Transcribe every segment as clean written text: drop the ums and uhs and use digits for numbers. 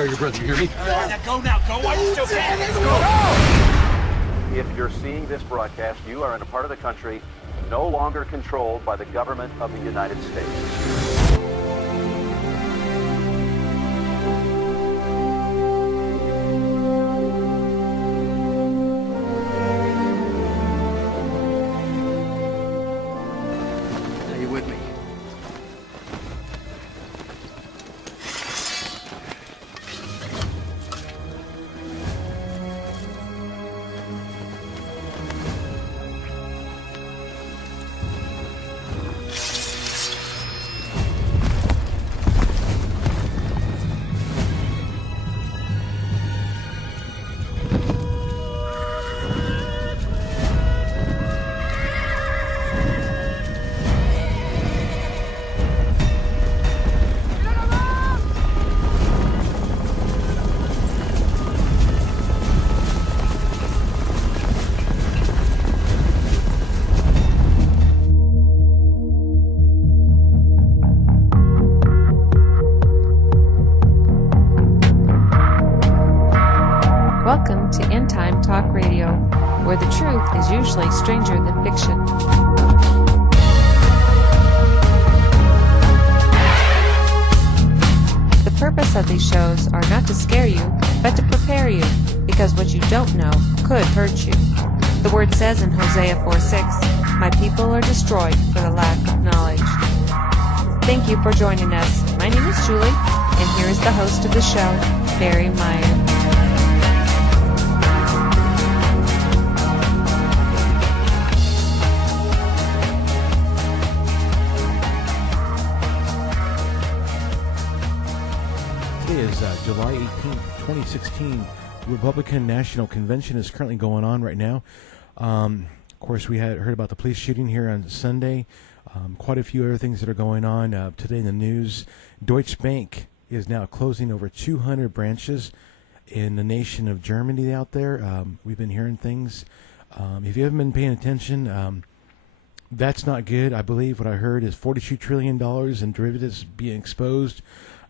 care of your brother, you hear me? Go now, go while you still can. Go! If you're seeing this broadcast, you are in a part of the country no longer controlled by the government of the United States. Are you with me? Welcome to End Time Talk Radio, where the truth is usually stranger than fiction. The purpose of these shows are not to scare you, but to prepare you, because what you don't know could hurt you. The word says in Hosea 4:6, "My people are destroyed for the lack of knowledge." Thank you for joining us. My name is Julie, and here is the host of the show, Barry Meyer. July 18th, 2016. Republican National Convention is currently going on right now. Of course, we had heard about the police shooting here on Sunday. Quite a few other things that are going on today in the news. Deutsche Bank is now closing over 200 branches in the nation of Germany out there. We've been hearing things. If you haven't been paying attention, that's not good. I believe what I heard is $42 trillion in derivatives being exposed.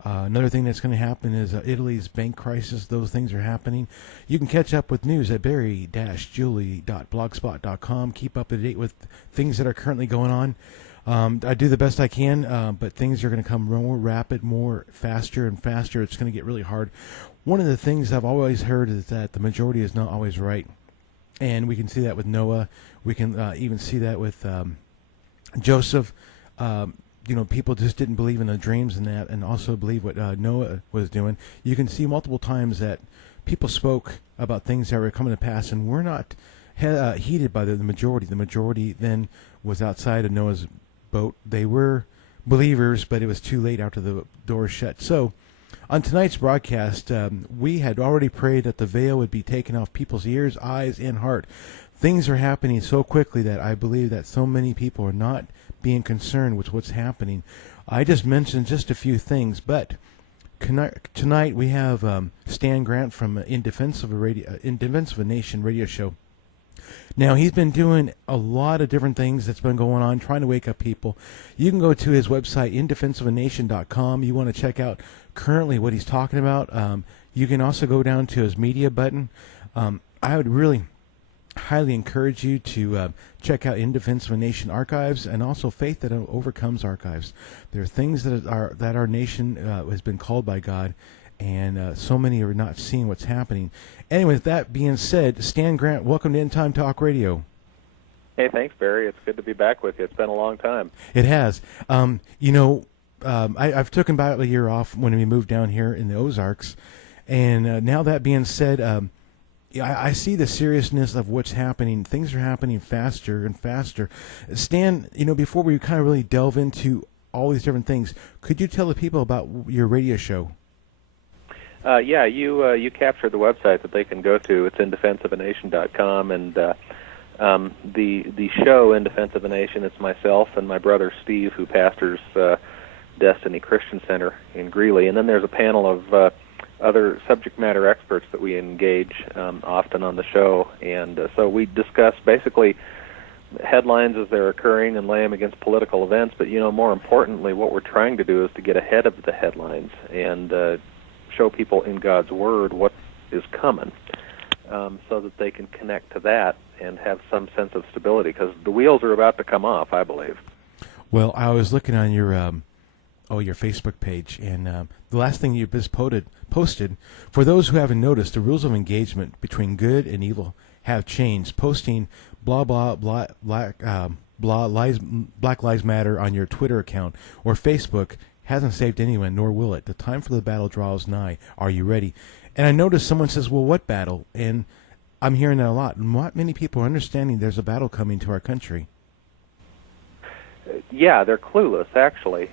Another thing that's going to happen is Italy's bank crisis. Those things are happening. You can catch up with news at barry-julie.blogspot.com. Keep up to date with things that are currently going on. I do the best I can, but things are going to come more rapid, faster and faster. It's going to get really hard. One of the things I've always heard is that the majority is not always right. And we can see that with Noah. We can even see that with Joseph. People just didn't believe in the dreams and that, and also believe what Noah was doing. You can see multiple times that people spoke about things that were coming to pass, and were not heeded by the majority. The majority then was outside of Noah's boat. They were believers, but it was too late after the door shut. So, on tonight's broadcast, we had already prayed that the veil would be taken off people's ears, eyes, and heart. Things are happening so quickly that I believe that so many people are not being concerned with what's happening. I just mentioned just a few things, but tonight we have Stan Grant from In Defense of a Nation radio show. Now, he's been doing a lot of different things that's been going on, trying to wake up people. You can go to his website, indefenseofanation.com. You want to check out currently what he's talking about. You can also go down to his media button. I would really highly encourage you to check out In Defense of a Nation archives, and also Faith That Overcomes archives. There are things that our nation has been called by God, and so many are not seeing what's happening. Anyway, with that being said, Stan Grant, welcome to End Time Talk Radio. Hey, thanks, Barry. It's good to be back with you. It's been a long time. It has. I've taken about a year off when we moved down here in the Ozarks, and now that being said, I see the seriousness of what's happening. Things are happening faster and faster. Stan, before we kind of really delve into all these different things, could you tell the people about your radio show? You captured the website that they can go to. It's indefenseofanation.com, and the show In Defense of a Nation, it's myself and my brother Steve, who pastors Destiny Christian Center in Greeley, and then there's a panel of other subject matter experts that we engage often on the show, and so we discuss basically headlines as they're occurring and lay them against political events, but more importantly, what we're trying to do is to get ahead of the headlines and show people in God's Word what is coming, so that they can connect to that and have some sense of stability, because the wheels are about to come off, I believe. Well, I was looking on your your Facebook page, and the last thing you just posted, for those who haven't noticed, the rules of engagement between good and evil have changed. Posting blah blah blah Black Lives Matter on your Twitter account or Facebook hasn't saved anyone, nor will it. The time for the battle draws nigh. Are you ready? And I noticed someone says, well, what battle? And I'm hearing that a lot. Not many people are understanding there's a battle coming to our country. Yeah, they're clueless, actually.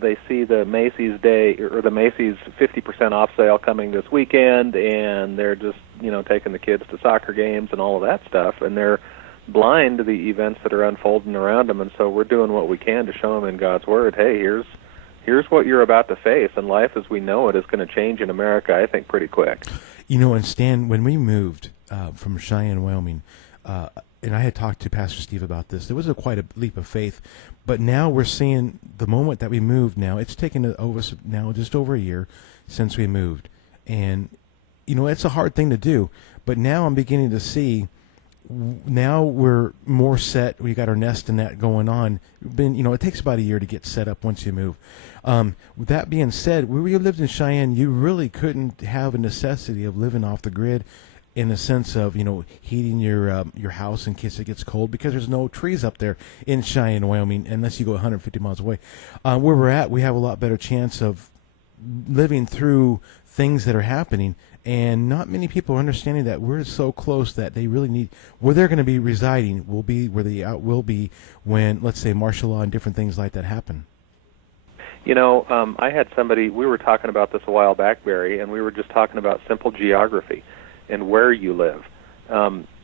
They see the Macy's Day or the Macy's 50% off sale coming this weekend, and they're just taking the kids to soccer games and all of that stuff, and they're blind to the events that are unfolding around them. And so we're doing what we can to show them in God's Word, hey, here's what you're about to face, and life as we know it is going to change in America, I think, pretty quick. And Stan, when we moved from Cheyenne, Wyoming, and I had talked to Pastor Steve about this, there was quite a leap of faith. But now we're seeing the moment that we moved now, it's taken over now just over a year since we moved. And, it's a hard thing to do. But now I'm beginning to see, now we're more set. We got our nest and that going on. It takes about a year to get set up once you move. With that being said, where you lived in Cheyenne, you really couldn't have a necessity of living off the grid in the sense of, heating your house in case it gets cold, because there's no trees up there in Cheyenne, Wyoming, unless you go 150 miles away. Where we're at, we have a lot better chance of living through things that are happening, and not many people are understanding that we're so close that they really need, where they're going to be residing will be where they will be when, let's say, martial law and different things like that happen. I had somebody, we were talking about this a while back, Barry, and we were just talking about simple geography and where you live.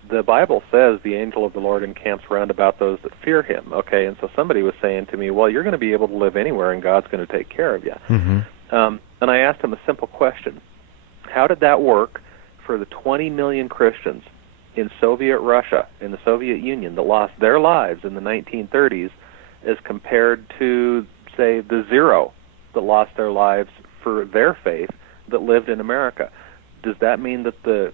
The Bible says the angel of the Lord encamps round about those that fear him, okay? And so somebody was saying to me, well, you're going to be able to live anywhere and God's going to take care of you. Mm-hmm. And I asked him a simple question. How did that work for the 20 million Christians in Soviet Russia, in the Soviet Union, that lost their lives in the 1930s as compared to, say, the 0 that lost their lives for their faith that lived in America? Does that mean that the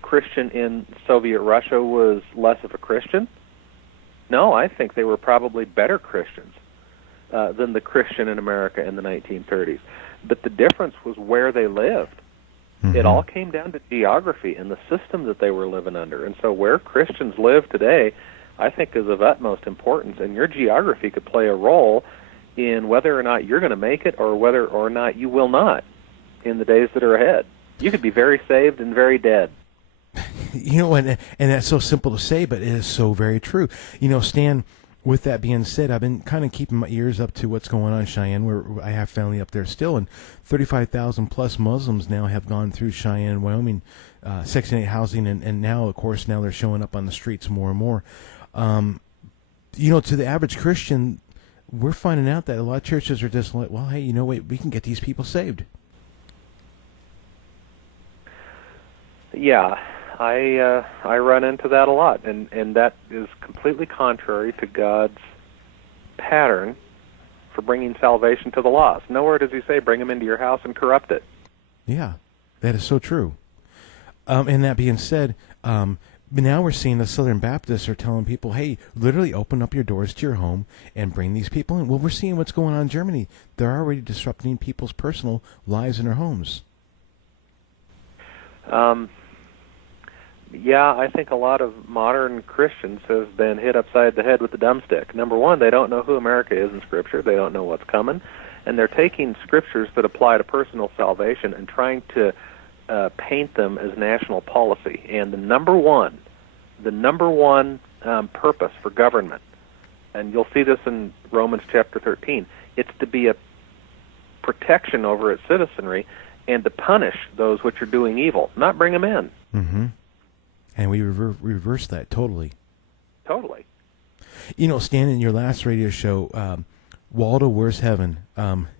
Christian in Soviet Russia was less of a Christian? No, I think they were probably better Christians than the Christian in America in the 1930s. But the difference was where they lived. Mm-hmm. It all came down to geography and the system that they were living under. And so where Christians live today, I think, is of utmost importance. And your geography could play a role in whether or not you're going to make it or whether or not you will not in the days that are ahead. You could be very saved and very dead. And that's so simple to say, but it is so very true. Stan, with that being said, I've been kind of keeping my ears up to what's going on in Cheyenne, where I have family up there still, and 35,000 plus Muslims now have gone through Cheyenne, Wyoming, Section 8 housing, and now, of course, now they're showing up on the streets more and more. To the average Christian, we're finding out that a lot of churches are just like, well, hey, we can get these people saved. Yeah, I run into that a lot, and that is completely contrary to God's pattern for bringing salvation to the lost. Nowhere does he say, bring them into your house and corrupt it. Yeah, that is so true. And that being said, now we're seeing the Southern Baptists are telling people, hey, literally open up your doors to your home and bring these people in. Well, we're seeing what's going on in Germany. They're already disrupting people's personal lives in their homes. Yeah, I think a lot of modern Christians have been hit upside the head with the dumbstick. Number one, they don't know who America is in Scripture. They don't know what's coming. And they're taking Scriptures that apply to personal salvation and trying to paint them as national policy. And the number one purpose for government, and you'll see this in Romans chapter 13, it's to be a protection over its citizenry and to punish those which are doing evil, not bring them in. Mm-hmm. And we reverse that totally. Totally. Stan, in your last radio show, Waldo, Where's Heaven? That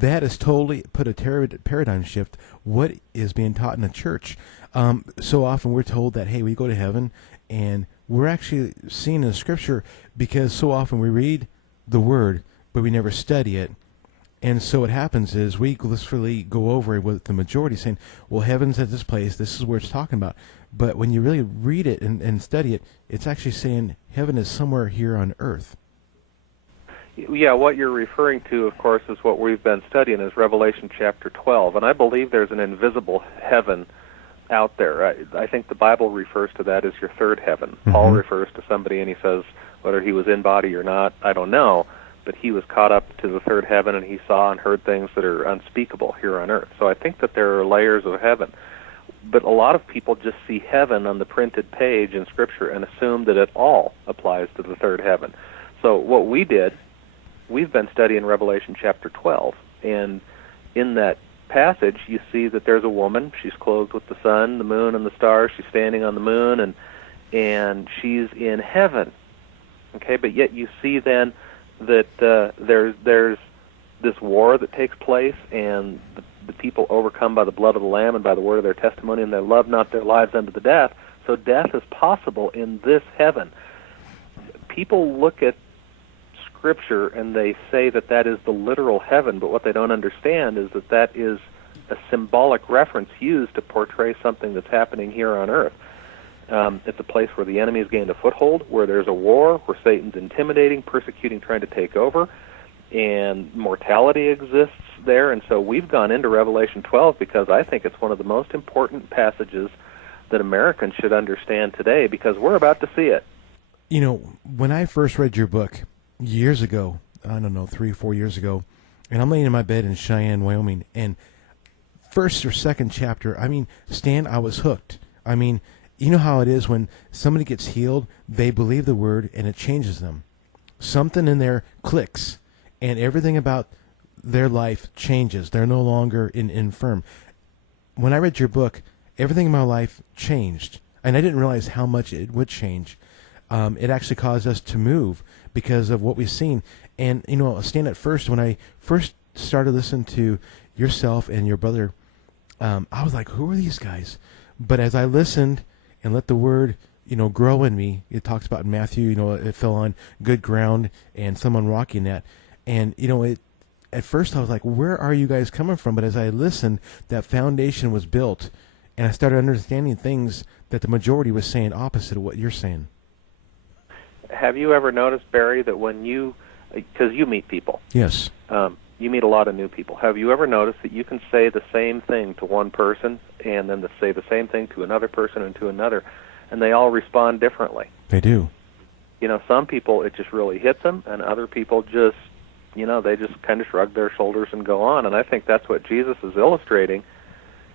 has totally put a paradigm shift. What is being taught in the church? So often we're told that, hey, we go to heaven, and we're actually seeing in the Scripture, because so often we read the Word, but we never study it. And so what happens is we literally go over it with the majority saying, well, heaven's at this place, this is where it's talking about. But when you really read it and study it, it's actually saying heaven is somewhere here on earth. Yeah, what you're referring to, of course, is what we've been studying, is Revelation chapter 12. And I believe there's an invisible heaven out there. I think the Bible refers to that as your third heaven. Mm-hmm. Paul refers to somebody, and he says, whether he was in body or not, I don't know, but he was caught up to the third heaven, and he saw and heard things that are unspeakable here on earth. So I think that there are layers of heaven. But a lot of people just see heaven on the printed page in Scripture and assume that it all applies to the third heaven. So what we did, we've been studying Revelation chapter 12, and in that passage you see that there's a woman. She's clothed with the sun, the moon, and the stars. She's standing on the moon, and she's in heaven. Okay, but yet you see then that there's this war that takes place, and the people overcome by the blood of the Lamb and by the word of their testimony, and they love not their lives unto the death. So death is possible in this heaven. People look at Scripture and they say that that is the literal heaven, but what they don't understand is that that is a symbolic reference used to portray something that's happening here on earth. It's a place where the enemy has gained a foothold, where there's a war, where Satan's intimidating, persecuting, trying to take over, and mortality exists there. And so we've gone into Revelation 12 because I think it's one of the most important passages that Americans should understand today, because we're about to see it. You know, when I first read your book years ago, I don't know, 3 or 4 years ago, and I'm laying in my bed in Cheyenne, Wyoming, and first or second chapter, I mean, Stan, I was hooked. I mean, you know how it is when somebody gets healed, they believe the word and it changes them. Something in there clicks, and everything about their life changes. They're no longer infirm. When I read your book, everything in my life changed, and I didn't realize how much it would change. It actually caused us to move because of what we've seen. And, you know, Stan, at first, when I first started listening to yourself and your brother, I was like, who are these guys? But as I listened and let the word, you know, grow in me, it talks about in Matthew, you know, it fell on good ground and someone rocking that. And, you know, at first I was like, where are you guys coming from? But as I listened, that foundation was built, and I started understanding things that the majority was saying opposite of what you're saying. Have you ever noticed, Barry, that when you, because you meet people. Yes. You meet a lot of new people. Have you ever noticed that you can say the same thing to one person and then say the same thing to another person and to another, and they all respond differently? They do. You know, some people, it just really hits them, and other people just, you know, they just kind of shrug their shoulders and go on. And I think that's what Jesus is illustrating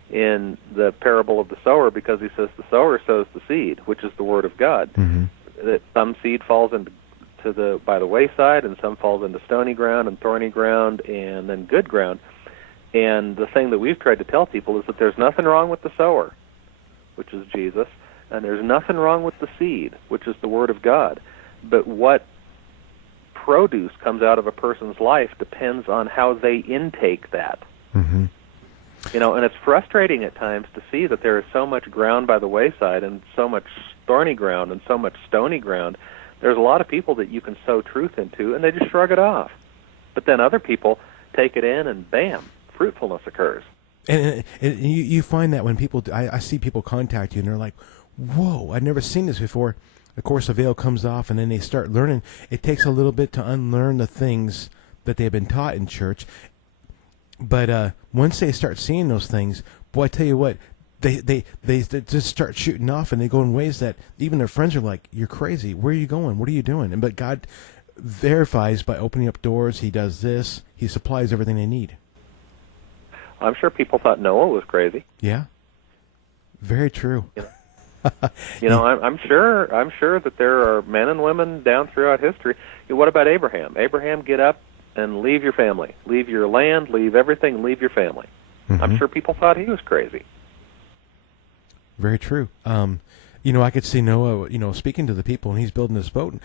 in the parable of the sower, because he says the sower sows the seed, which is the word of God. Mm-hmm. That some seed falls by the wayside, and some falls into stony ground and thorny ground, and then good ground. And the thing that we've tried to tell people is that there's nothing wrong with the sower, which is Jesus, and there's nothing wrong with the seed, which is the Word of God. But what produce comes out of a person's life depends on how they intake that. Mm-hmm. You know, and it's frustrating at times to see that there is so much ground by the wayside and so much thorny ground and so much stony ground. There's a lot of people that you can sow truth into, and they just shrug it off. But then other people take it in, and bam, fruitfulness occurs. And you find that when people, I see people contact you, and they're like, whoa, I've never seen this before. Of course, the veil comes off, and then they start learning. It takes a little bit to unlearn the things that they've been taught in church. But once they start seeing those things, boy, I tell you what, they just start shooting off, and they go in ways that even their friends are like, you're crazy. Where are you going? What are you doing? But God verifies by opening up doors. He does this. He supplies everything they need. I'm sure people thought Noah was crazy. Yeah. Very true. You know, I'm sure that there are men and women down throughout history. You know, what about Abraham? Abraham, get up and leave your family. Leave your land, leave everything, leave your family. Mm-hmm. I'm sure people thought he was crazy. Very true. You know, I could see Noah, you know, speaking to the people, and he's building this boat.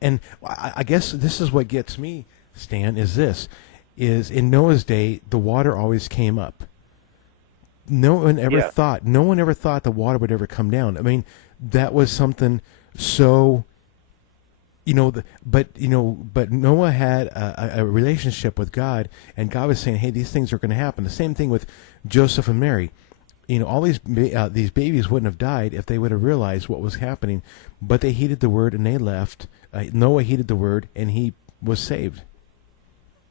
And I guess this is what gets me, Stan, is in Noah's day, the water always came up. No one ever thought the water would ever come down. I mean, that was something so but Noah had a relationship with God, and God was saying, hey, these things are going to happen. The same thing with Joseph and Mary. All these babies wouldn't have died if they would have realized what was happening, but they heeded the word and they left. Noah heeded the word and he was saved.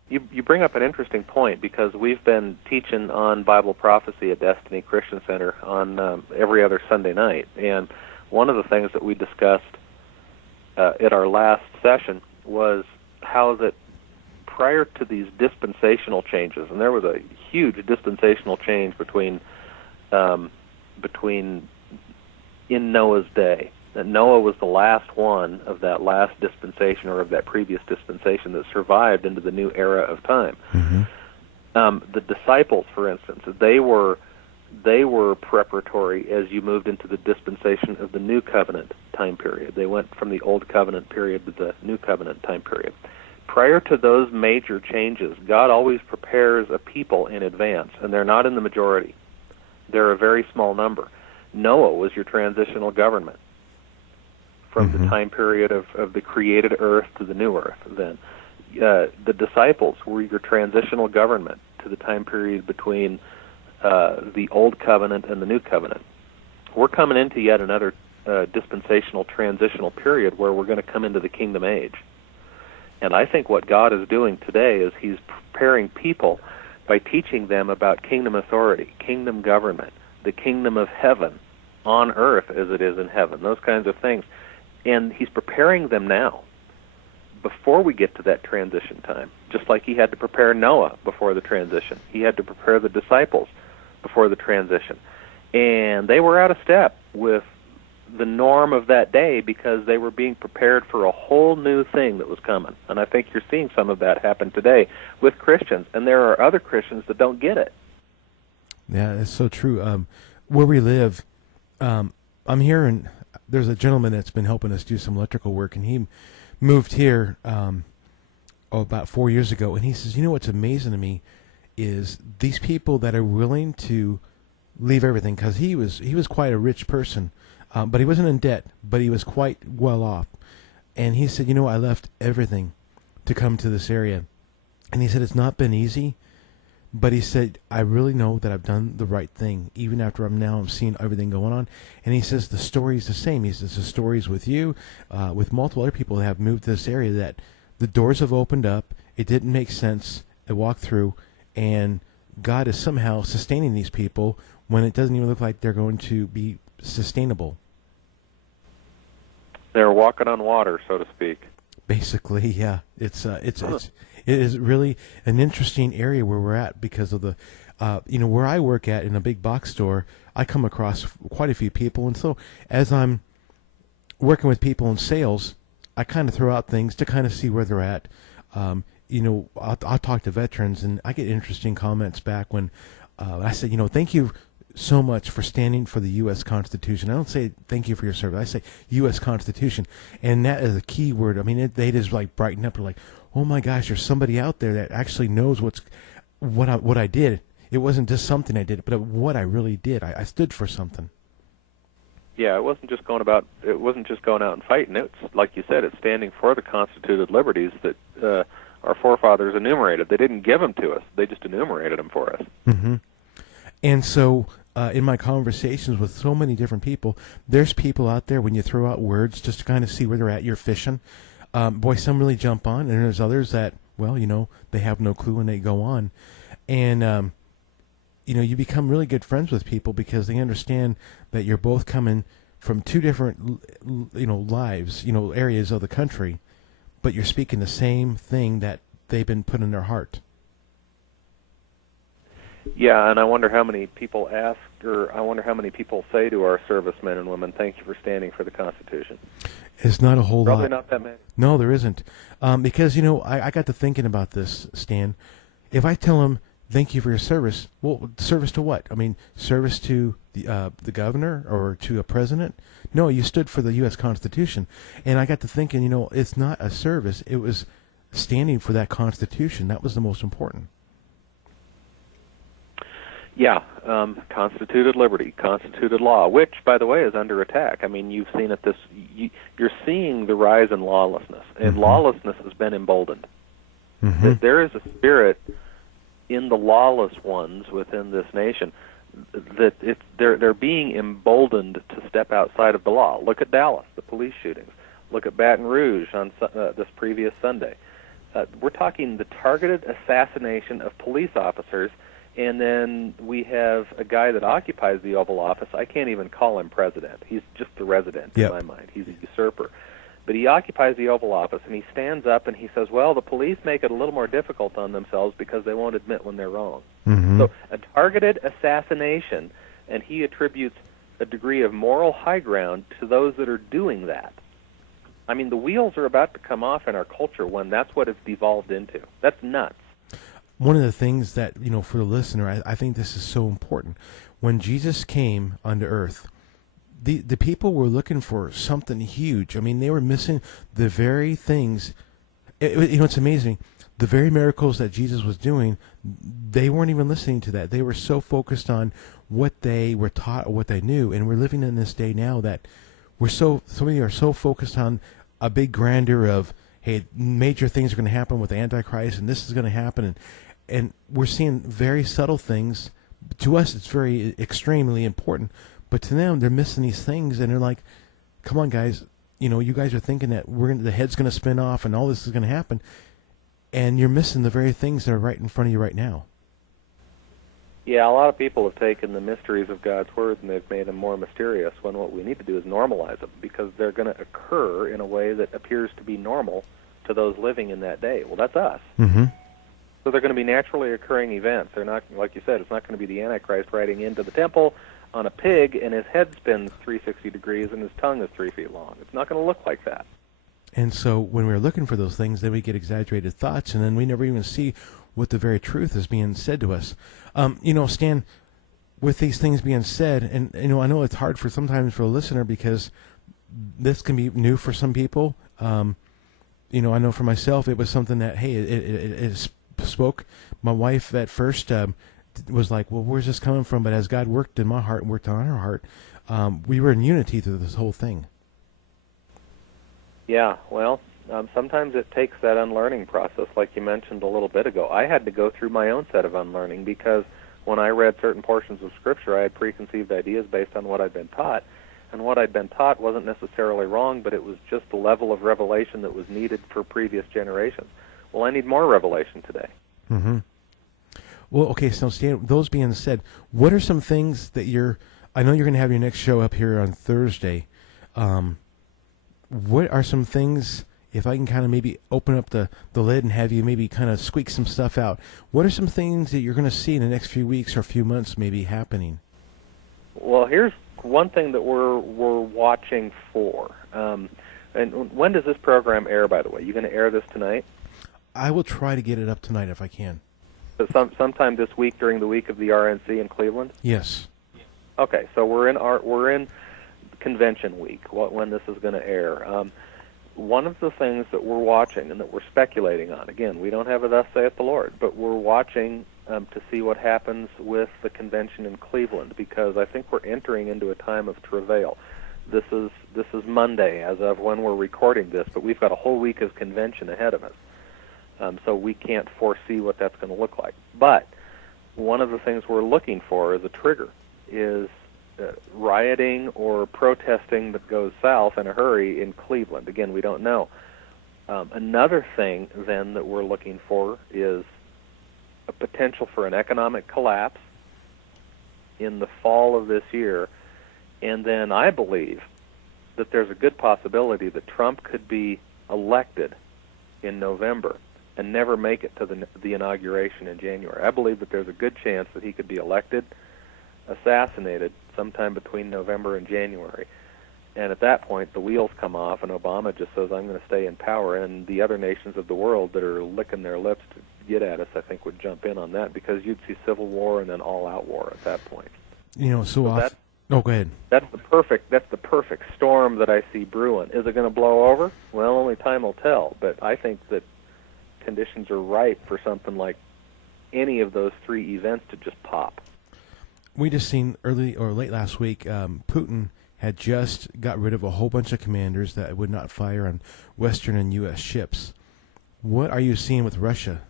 You bring up an interesting point, because we've been teaching on Bible prophecy at Destiny Christian Center on every other Sunday night, and one of the things that we discussed at our last session was how that prior to these dispensational changes, and there was a huge dispensational change between in Noah's day, that Noah was the last one of that last dispensation, or of that previous dispensation, that survived into the new era of time. Mm-hmm. The disciples, for instance, they were preparatory as you moved into the dispensation of the New Covenant time period. They went from the Old Covenant period to the New Covenant time period. Prior to those major changes, God always prepares a people in advance, and they're not in the majority. They're a very small number. Noah was your transitional government from the time period of the created earth to the new earth then. The disciples were your transitional government to the time period between the Old Covenant and the New Covenant. We're coming into yet another dispensational transitional period where we're going to come into the kingdom age. And I think what God is doing today is he's preparing people by teaching them about kingdom authority, kingdom government, the kingdom of heaven on earth as it is in heaven, those kinds of things. And he's preparing them now before we get to that transition time, just like he had to prepare Noah before the transition. He had to prepare the disciples before the transition. And they were out of step with the norm of that day because they were being prepared for a whole new thing that was coming. And I think you're seeing some of that happen today with Christians, and there are other Christians that don't get it. Yeah, it's so true. Where we live, I'm here, and there's a gentleman that's been helping us do some electrical work, and he moved here about 4 years ago, and he says, what's amazing to me is these people that are willing to leave everything, because he was quite a rich person, but he wasn't in debt, but he was quite well off. And he said, I left everything to come to this area. And he said, it's not been easy, but he said, I really know that I've done the right thing, even after I'm seeing everything going on. And he says, the story's the same. He says, the story's with you, with multiple other people that have moved to this area, that the doors have opened up, it didn't make sense, I walked through, and God is somehow sustaining these people when it doesn't even look like they're going to be sustainable. They're walking on water, so to speak. Basically, yeah. It is really an interesting area where we're at because of the, where I work at in a big box store, I come across quite a few people. And so as I'm working with people in sales, I kind of throw out things to kind of see where they're at. I'll talk to veterans, and I get interesting comments back when I say, thank you so much for standing for the U.S. Constitution. I don't say thank you for your service. I say U.S. Constitution, and that is a key word. I mean, they just like brighten up. They're like, oh my gosh, there's somebody out there that actually knows what I did. It wasn't just something I did, but what I really did. I stood for something. Yeah, it wasn't just going out and fighting. It's like you said, it's standing for the constituted liberties that our forefathers enumerated. They didn't give them to us; they just enumerated them for us. Mm-hmm. And so, in my conversations with so many different people, there's people out there when you throw out words just to kind of see where they're at. You're fishing. Boy, some really jump on, and there's others that, they have no clue and they go on. And, you become really good friends with people because they understand that you're both coming from two different, lives, areas of the country, but you're speaking the same thing that they've been put in their heart. Yeah, and I wonder how many people say to our servicemen and women, thank you for standing for the Constitution. It's not a whole lot. Probably not that many. No, there isn't. Because, I got to thinking about this, Stan. If I tell them, thank you for your service, well, service to what? I mean, service to the governor or to a president? No, you stood for the U.S. Constitution. And I got to thinking, it's not a service. It was standing for that Constitution. That was the most important. Yeah, constituted liberty, constituted law, which, by the way, is under attack. I mean, you've seen it. You're seeing the rise in lawlessness, and lawlessness has been emboldened. That there is a spirit in the lawless ones within this nation that they're being emboldened to step outside of the law. Look at Dallas, the police shootings. Look at Baton Rouge on this previous Sunday. We're talking the targeted assassination of police officers, and then we have a guy that occupies the Oval Office. I can't even call him president. He's just the resident in my mind. He's a usurper. But he occupies the Oval Office, and he stands up and he says, well, the police make it a little more difficult on themselves because they won't admit when they're wrong. So a targeted assassination, and he attributes a degree of moral high ground to those that are doing that. I mean, the wheels are about to come off in our culture when that's what it's devolved into. That's nuts. One of the things that, for the listener, I think this is so important. When Jesus came unto earth, the people were looking for something huge. I mean, they were missing the very things. It's amazing. The very miracles that Jesus was doing, they weren't even listening to that. They were so focused on what they were taught or what they knew. And we're living in this day now that so many are so focused on a big grandeur of, hey, major things are going to happen with the Antichrist, and this is going to happen, and we're seeing very subtle things. To us, it's very extremely important, but to them, they're missing these things, and they're like, "Come on, guys, you guys are thinking that the head's going to spin off, and all this is going to happen, and you're missing the very things that are right in front of you right now." Yeah, a lot of people have taken the mysteries of God's Word and they've made them more mysterious, when what we need to do is normalize them, because they're going to occur in a way that appears to be normal to those living in that day. Well, that's us. So they're going to be naturally occurring events. They're not, like you said, it's not going to be the Antichrist riding into the temple on a pig and his head spins 360 degrees and his tongue is 3 feet long. It's not going to look like that. And so when we're looking for those things, then we get exaggerated thoughts, and then we never even see what the very truth is being said to us. Stan, with these things being said, and I know it's hard sometimes for a listener because this can be new for some people. I know for myself it was something that, hey, it spoke. My wife at first was like, well, where's this coming from? But as God worked in my heart and worked on her heart, we were in unity through this whole thing. Yeah, well, sometimes it takes that unlearning process, like you mentioned a little bit ago. I had to go through my own set of unlearning because when I read certain portions of Scripture, I had preconceived ideas based on what I'd been taught. And what I'd been taught wasn't necessarily wrong, but it was just the level of revelation that was needed for previous generations. Well, I need more revelation today. Well, okay, so Stan, those being said, what are some things that I know you're going to have your next show up here on Thursday. What are some things, if I can kind of maybe open up the lid and have you maybe kind of squeak some stuff out, what are some things that you're going to see in the next few weeks or few months maybe happening? Well, here's one thing that we're watching for. And when does this program air, by the way? You going to air this tonight? I will try to get it up tonight if I can. So sometime this week during the week of the RNC in Cleveland? Yes. Okay, so we're in convention week, when this is going to air. One of the things that we're watching and that we're speculating on, again, we don't have a thus saith the Lord, but we're watching to see what happens with the convention in Cleveland, because I think we're entering into a time of travail. This is Monday as of when we're recording this, but we've got a whole week of convention ahead of us. So we can't foresee what that's going to look like. But one of the things we're looking for as a trigger is rioting or protesting that goes south in a hurry in Cleveland. Again, we don't know. Another thing, then, that we're looking for is a potential for an economic collapse in the fall of this year. And then I believe that there's a good possibility that Trump could be elected in November and never make it to the inauguration in January. I believe that there's a good chance that he could be elected, assassinated sometime between November and January. And at that point, the wheels come off, and Obama just says, I'm going to stay in power, and the other nations of the world that are licking their lips to get at us, I think, would jump in on that, because you'd see civil war and then all-out war at that point. Go ahead. That's the perfect storm that I see brewing. Is it going to blow over? Well, only time will tell, but I think that conditions are ripe for something like any of those three events to just pop. We just seen early or late last week, Putin had just got rid of a whole bunch of commanders that would not fire on Western and U.S. ships. What are you seeing with Russia?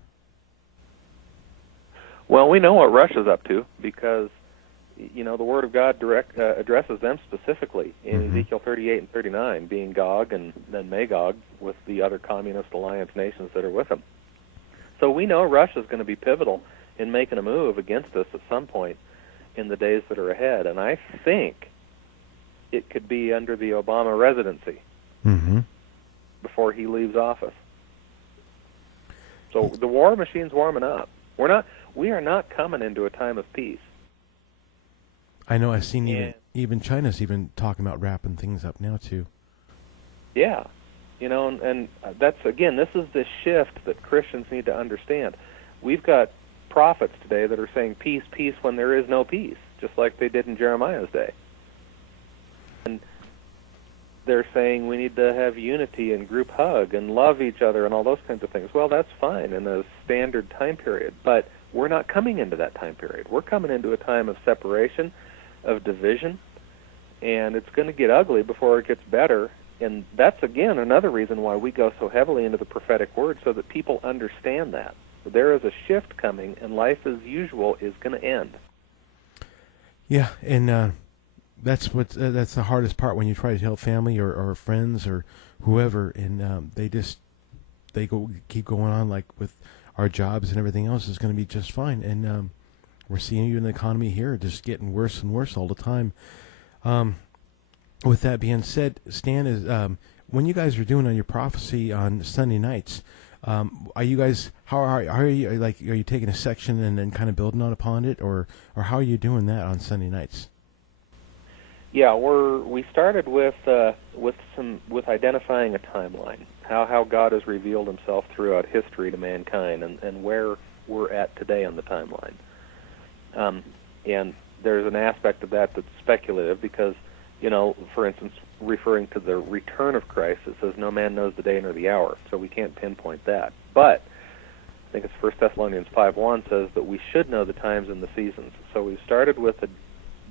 Well, we know what Russia's up to because, you know, the Word of God addresses them specifically in Ezekiel 38 and 39, being Gog and then Magog with the other communist alliance nations that are with them. So we know Russia's going to be pivotal in making a move against us at some point in the days that are ahead, and I think it could be under the Obama residency before he leaves office. So the war machine's warming up. We are not coming into a time of peace. I know. I've seen even China's even talking about wrapping things up now too. Yeah, you know, and that's again, this is the shift that Christians need to understand. We've got prophets today that are saying peace, peace when there is no peace, just like they did in Jeremiah's day. And they're saying we need to have unity and group hug and love each other and all those kinds of things. Well, that's fine in a standard time period, but we're not coming into that time period. We're coming into a time of separation, of division, and it's going to get ugly before it gets better. And that's, again, another reason why we go so heavily into the prophetic word, so that people understand that. There is a shift coming, and life as usual is going to end. Yeah, and that's the hardest part when you try to tell family or friends or whoever, and they keep going on like with our jobs and everything else is going to be just fine. And we're seeing you in the economy here just getting worse and worse all the time. With that being said, Stan, is when you guys are doing on your prophecy on Sunday nights, are you guys how are you like? Are you taking a section and then kind of building upon it, or how are you doing that on Sunday nights? Yeah, we started with identifying a timeline, how God has revealed Himself throughout history to mankind, and where we're at today on the timeline. And there's an aspect of that that's speculative because, you know, for instance, referring to the return of Christ, it says no man knows the day nor the hour, so we can't pinpoint that. But I think it's 1 Thessalonians 5:1 says that we should know the times and the seasons. So we started with a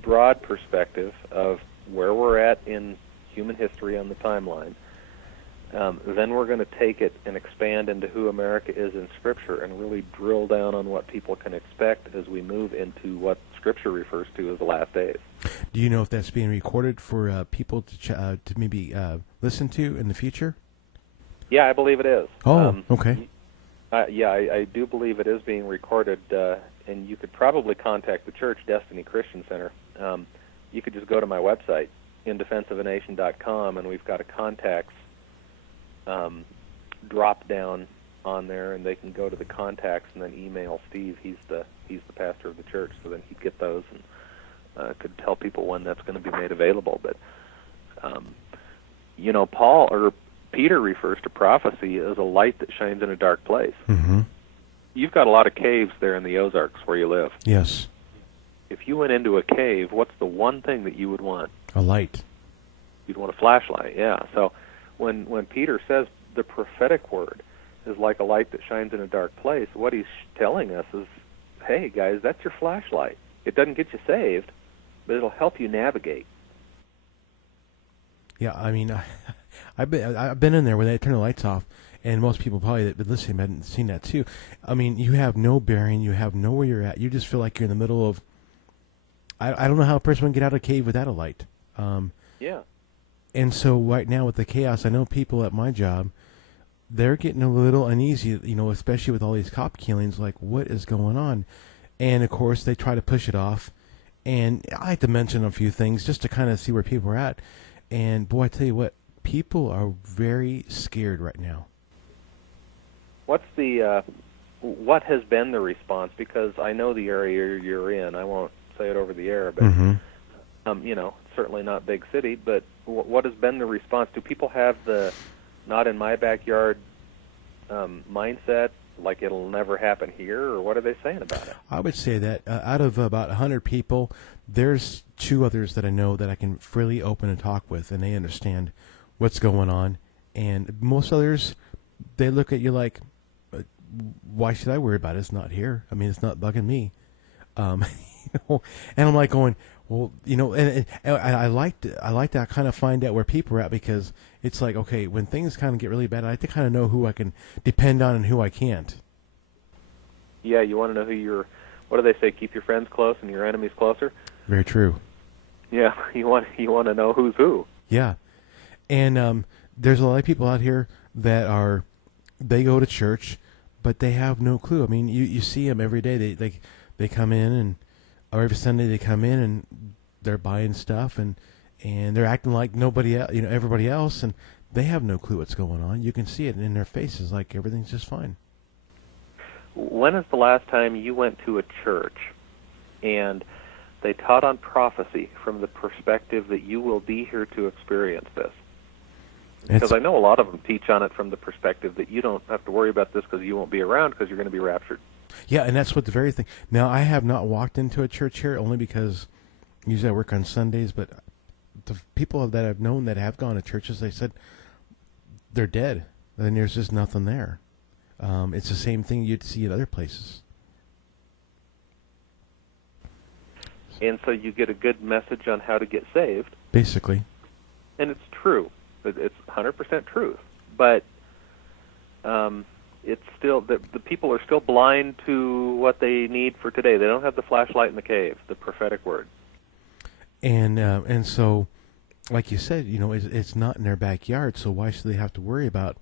broad perspective of where we're at in human history on the timeline. Then we're going to take it and expand into who America is in Scripture and really drill down on what people can expect as we move into what Scripture refers to as the last days. Do you know if that's being recorded for people to maybe listen to in the future? Yeah, I believe it is. Oh, okay. I do believe it is being recorded, and you could probably contact the church, Destiny Christian Center. You could just go to my website, indefenseofanation.com, and we've got a contacts drop down on there, and they can go to the contacts and then email Steve. He's the pastor of the church, so then he'd get those and could tell people when that's going to be made available. But you know, Peter refers to prophecy as a light that shines in a dark place. Mm-hmm. You've got a lot of caves there in the Ozarks where you live. Yes. If you went into a cave, what's the one thing that you would want? A light. You'd want a flashlight, yeah. So when Peter says the prophetic word is like a light that shines in a dark place, what he's telling us is, hey, guys, that's your flashlight. It doesn't get you saved, but it'll help you navigate. Yeah, I mean, I've been in there where they turn the lights off, and most people probably that listen haven't seen that too. I mean, you have no bearing, you have know where you're at. You just feel like you're in the middle of. I don't know how a person would get out of a cave without a light. Yeah. And so right now with the chaos, I know people at my job, they're getting a little uneasy, you know, especially with all these cop killings, like what is going on? And of course they try to push it off. And I like to mention a few things just to kind of see where people are at. And boy, I tell you what, people are very scared right now. What has been the response? Because I know the area you're in. I won't say it over the air, but you know, certainly not big city. But what has been the response? Do people have the "not in my backyard" mindset, like it'll never happen here, or what are they saying about it? I would say that out of about 100 people, there's 2 others that I know that I can freely open and talk with, and they understand what's going on. And most others, they look at you like, why should I worry about it? It's not here. I mean, it's not bugging me. And I'm like going, well, and I like to kind of find out where people are at, because it's like, okay, when things kind of get really bad, I like to kind of know who I can depend on and who I can't. Yeah, you want to know what do they say, keep your friends close and your enemies closer? Very true. Yeah, you want to know who's who. Yeah. And there's a lot of people out here that they go to church, but they have no clue. I mean, you see them every day. They come in, or every Sunday they come in and they're buying stuff and they're acting like nobody else, everybody else, and they have no clue what's going on. You can see it in their faces, like everything's just fine. When is the last time you went to a church and they taught on prophecy from the perspective that you will be here to experience this? Because I know a lot of them teach on it from the perspective that you don't have to worry about this because you won't be around because you're going to be raptured. Yeah, and that's what the very thing. Now, I have not walked into a church here only because usually I work on Sundays, but the people that I've known that have gone to churches, they said they're dead. And there's just nothing there. It's the same thing you'd see in other places. And so you get a good message on how to get saved. Basically. And it's true. It's 100% truth. But it's still, the people are still blind to what they need for today. They don't have the flashlight in the cave, the prophetic word. And so, like you said, it's not in their backyard, so why should they have to worry about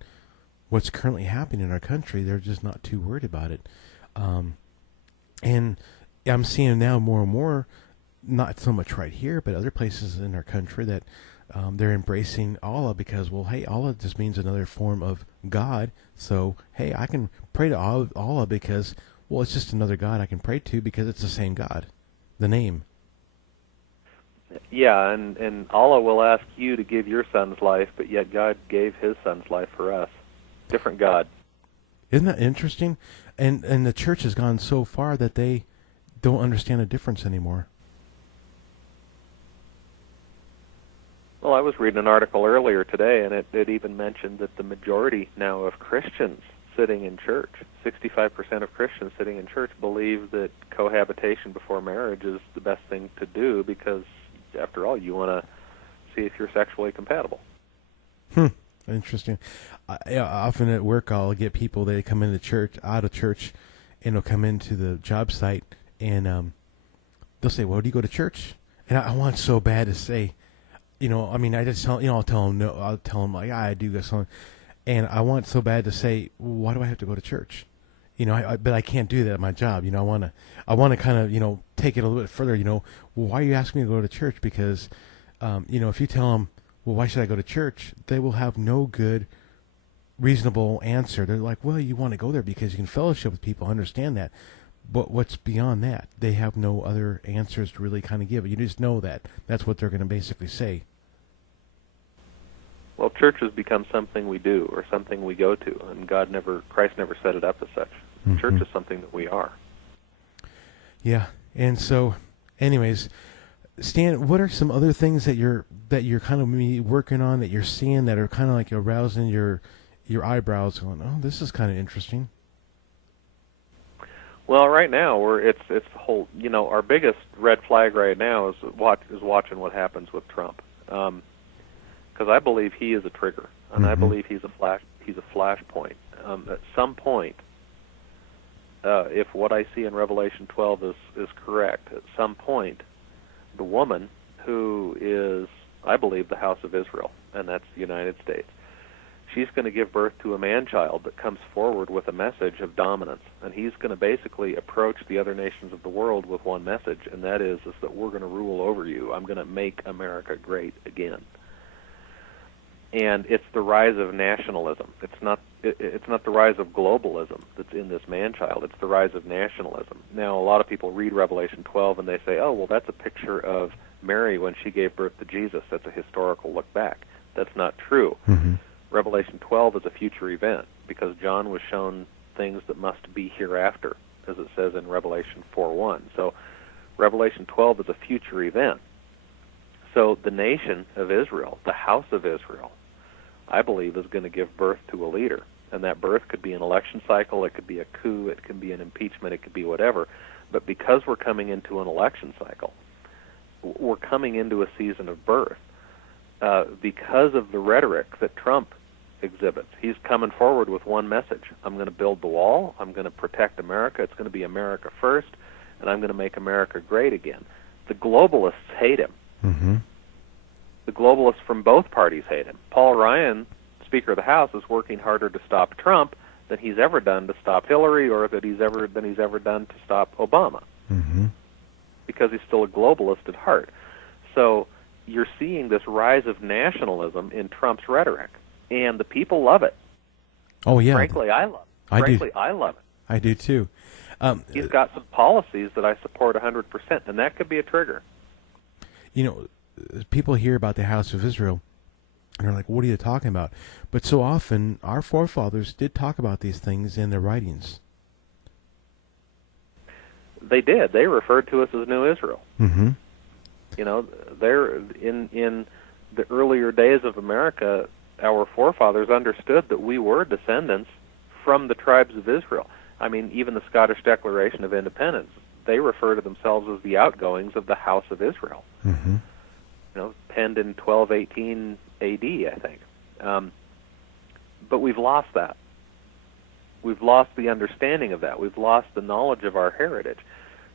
what's currently happening in our country? They're just not too worried about it. And I'm seeing now more and more, not so much right here, but other places in our country that they're embracing Allah because, well, hey, Allah just means another form of God. So, hey, I can pray to Allah because, well, it's just another God I can pray to because it's the same God, the name. Yeah, and Allah will ask you to give your son's life, but yet God gave his son's life for us. Different God. Isn't that interesting? And the church has gone so far that they don't understand the difference anymore. Well, I was reading an article earlier today, and it even mentioned that the majority now of Christians sitting in church, 65% of Christians sitting in church, believe that cohabitation before marriage is the best thing to do because, after all, you want to see if you're sexually compatible. Interesting. Often at work, I'll get people, they come into church, out of church, and they'll come into the job site, and they'll say, well, do you go to church? And I want so bad to say, I just tell, I'll tell them no. I'll tell them like, I do go something, and I want so bad to say, why do I have to go to church? But I can't do that at my job. I want to kind of, take it a little bit further. Well, why are you asking me to go to church? Because, if you tell them, well, why should I go to church? They will have no good, reasonable answer. They're like, well, you want to go there because you can fellowship with people. I understand that. But what's beyond that? They have no other answers to really kind of give. You just know that. That's what they're going to basically say. Well, church has become something we do or something we go to, and Christ never set it up as such. Mm-hmm. Church is something that we are. Yeah, and so, anyways, Stan, what are some other things that you're kind of working on, that you're seeing, that are kind of like arousing your eyebrows, going, oh, this is kind of interesting? Well, right now it's the whole. Our biggest red flag right now is watching what happens with Trump. Because I believe he is a trigger, and I believe he's a flashpoint. At some point, if what I see in Revelation 12 is correct, at some point, the woman who is, I believe, the house of Israel, and that's the United States, she's going to give birth to a man-child that comes forward with a message of dominance, and he's going to basically approach the other nations of the world with one message, and that is that we're going to rule over you. I'm going to make America great again. And it's the rise of nationalism. It's not the rise of globalism that's in this man-child. It's the rise of nationalism. Now, a lot of people read Revelation 12 and they say, oh, well, that's a picture of Mary when she gave birth to Jesus. That's a historical look back. That's not true. Mm-hmm. Revelation 12 is a future event because John was shown things that must be hereafter, as it says in Revelation 4:1. So Revelation 12 is a future event. So the nation of Israel, the house of Israel, I believe is going to give birth to a leader. And that birth could be an election cycle, it could be a coup, it could be an impeachment, it could be whatever. But because we're coming into an election cycle, we're coming into a season of birth. Because of the rhetoric that Trump exhibits, he's coming forward with one message: I'm going to build the wall, I'm going to protect America, it's going to be America first, and I'm going to make America great again. The globalists hate him. Mm-hmm. The globalists from both parties hate him. Paul Ryan, Speaker of the House, is working harder to stop Trump than he's ever done to stop Hillary, or than he's ever done to stop Obama, Mm-hmm. because he's still a globalist at heart. So you're seeing this rise of nationalism in Trump's rhetoric, and the people love it. Oh, yeah. Frankly, I love it. I love it. I do, too. He's got some policies that I support 100%, and that could be a trigger. You know, people hear about the House of Israel, and they're like, what are you talking about? But so often, our forefathers did talk about these things in their writings. They did. They referred to us as New Israel. Mm-hmm. You know, they're in the earlier days of America, our forefathers understood that we were descendants from the tribes of Israel. I mean, even the Scottish Declaration of Independence, they refer to themselves as the outgoings of the House of Israel. Mm-hmm. You know, penned in 1218 A.D., I think. But we've lost that. We've lost the understanding of that. We've lost the knowledge of our heritage.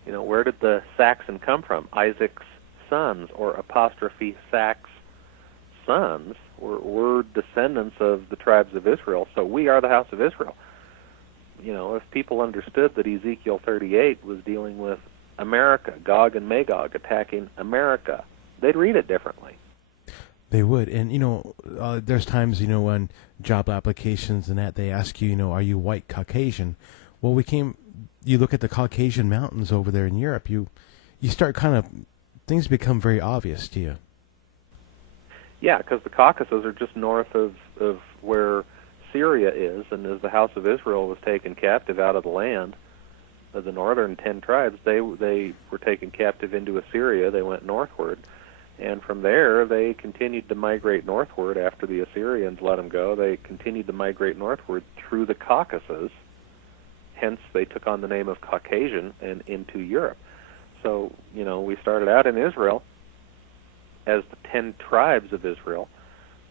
You know, where did the Saxon come from? Isaac's sons, or apostrophe Sax sons, were descendants of the tribes of Israel, so we are the House of Israel. You know, if people understood that Ezekiel 38 was dealing with America, Gog and Magog attacking America, they'd read it differently. They would. And, you know, there's times, you know, on job applications and that they ask you, you know, are you white Caucasian? Well, you look at the Caucasian mountains over there in Europe, you start kind of, things become very obvious to you. Yeah, because the Caucasus are just north of where Syria is, and as the House of Israel was taken captive out of the land, the northern 10 tribes, they were taken captive into Assyria. They went northward, and from there they continued to migrate northward after the Assyrians let them go. They continued to migrate northward through the Caucasus, hence they took on the name of Caucasian and into Europe. So, you know, we started out in Israel as the 10 tribes of Israel,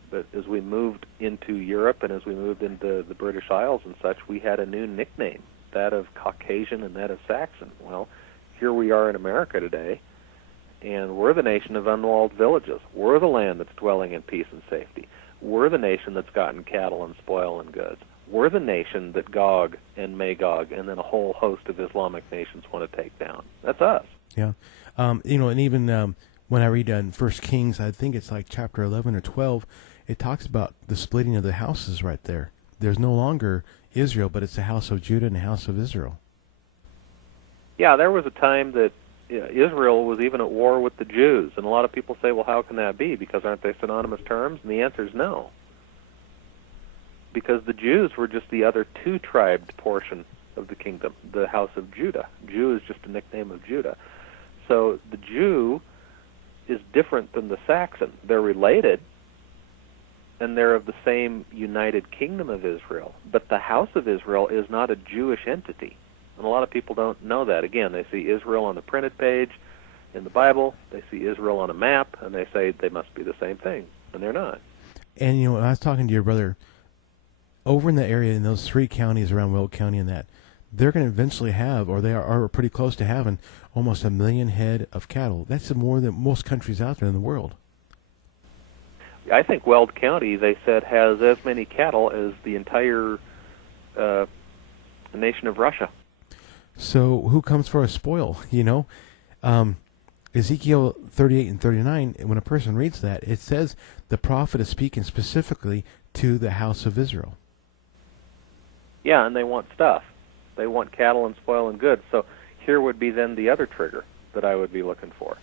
but as we moved into Europe and as we moved into the British Isles and such, we had a new nickname, that of Caucasian and that of Saxon. Well, here we are in America today, and we're the nation of unwalled villages. We're the land that's dwelling in peace and safety. We're the nation that's gotten cattle and spoil and goods. We're the nation that Gog and Magog and then a whole host of Islamic nations want to take down. That's us. Yeah. You know, and even when I read in 1 Kings, I think it's like chapter 11 or 12, it talks about the splitting of the houses right there. There's no longer Israel, but it's the house of Judah and the house of Israel. Yeah, there was a time that Israel was even at war with the Jews, and a lot of people say, well, how can that be? Because aren't they synonymous terms? And the answer is no. Because the Jews were just the other two-tribed portion of the kingdom, the house of Judah. Jew is just a nickname of Judah. So the Jew is different than the Saxon. They're related, and they're of the same united kingdom of Israel. But the house of Israel is not a Jewish entity. And a lot of people don't know that. Again, they see Israel on the printed page in the Bible, they see Israel on a map, and they say they must be the same thing, and they're not. And, you know, I was talking to your brother, over in the area, in those 3 counties around Weld County and that, they're going to eventually have, or they are pretty close to having, almost 1 million head of cattle. That's more than most countries out there in the world. I think Weld County, they said, has as many cattle as the entire nation of Russia. So who comes for a spoil, you know? Ezekiel 38 and 39, when a person reads that, it says the prophet is speaking specifically to the house of Israel. Yeah, and they want stuff. They want cattle and spoil and goods. So here would be then the other trigger that I would be looking for,